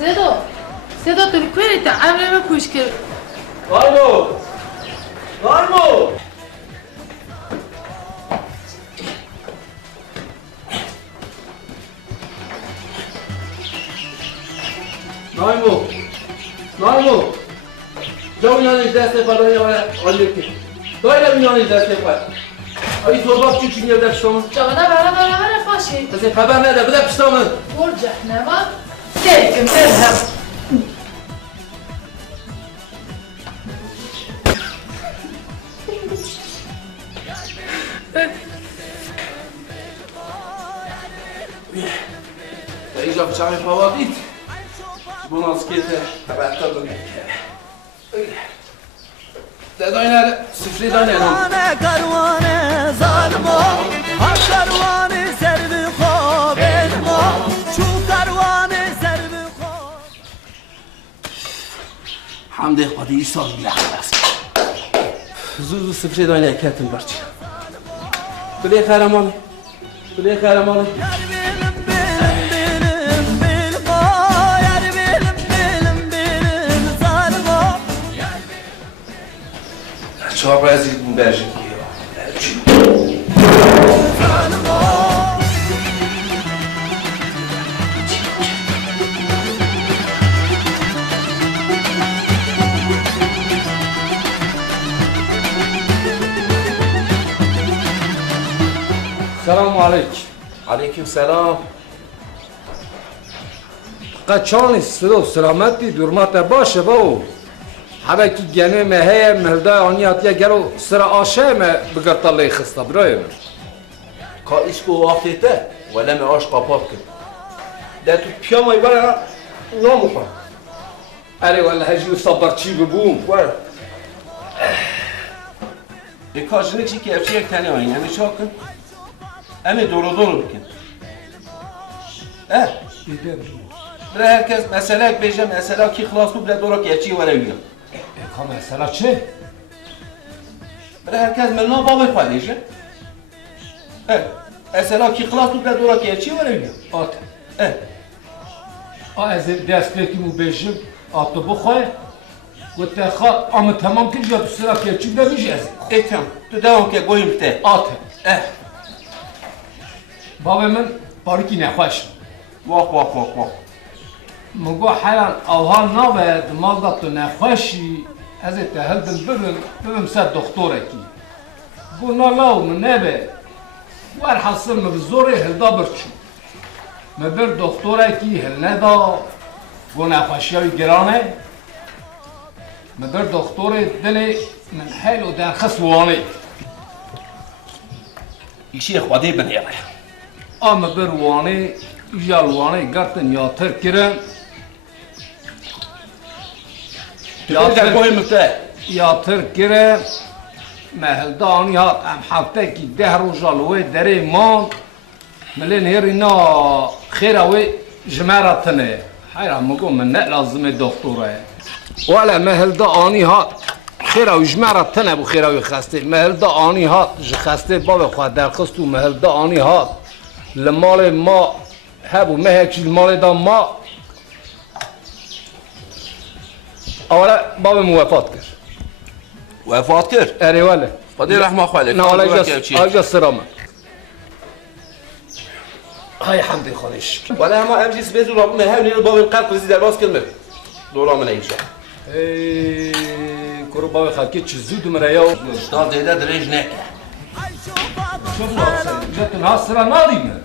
صدا تو بکنی تا عمله ما پوش کرد نارمو جا بینانش دست پرانی آلی که دایره بینانش دست پر آی زرباب چی میاد در پشتامون؟ جانا برا فاشی از این خبر نده بده پشتامون بور جهنما دیگم درهم در اینجا بچه پاوا دید بوناز که تبعتا بگه داینه سفری داینه کاروانه ظالما هر کاروانه سر بخواب ما چو کاروانه سر بخواب حمد خدا ایسا بیله خلاص زوزو سفری داینه کتن برچی بله خیرمانه چهار از این برشن سلام علیکم. علیکم سلام. قچانی سلو سلامتی دورمات باشه باو. حالا کی گنه مهه مهدا آنیات یا گرو سر آشه ما بگرت الله خسته برایم. کاریش کو وقته ولی ما آش قاپات کن. ده تو پیامای برا ناموخم. اره ولی هجی صبر چی ببوم. وارد. کارشنه چی که افشی یک تنی آینه نشا کن. امی دورو بکن. برای هر کس مسئله بیجه مسئله کی خلاص بود برای دورا که چی ولی بگم. که مسئله چه؟ برای هر کس ملنا بابای خواهیشه. مسئله کی خلاص بود برای دورا که چی ولی بگم. آت. از دست بکیمو بیجم آتو بخواه. و تخا آم تمام کنی یا تو سرا که چی بده میشه از ایتم تو دوام که گویم بته. آت. بابا من باریکی نخواهش. واق. مگو حالا آوها نبود مال داد تو نخواشی از تهلدن برم سر دکتره کی. گو نلاو من نبه. وار حاصل مبزوره هلدا برچی. مبر دکتره کی هل ندا. گو نخواشیای گرانه. مبر دکتره دل من حیل و دن خسوانه. ایشی خواده بنیاره. مبر وانه یالوانه گرتن یا ترکیرن. یا ترکیره مهلدانی هات ام حفته کی 10 روزا لوی دره مان ملین هرینا خیره وی جمرتنه حیرا مگو من نه لازم دکتوره ولی مهلدانی هات خیره و جمرتنه بو خیره وی خسته مهلدانی هات خسته باب خود درخست و مهلدانی هات لمال ما هبو مهکشی المال دا ما اولا بابا وفات کرد؟ اره وله خدای رحمه خواهد نه حالا آجا سرامه های حمدی خودش ولی اما امجیس بزور رابو مهب نیرو بابا قلب رزی در باز کرد دورا من ایجا کرو بابا خلکی چی زود مره یاو اشتار دیده درج نکه شو بابا جتن ها سرا نادیمه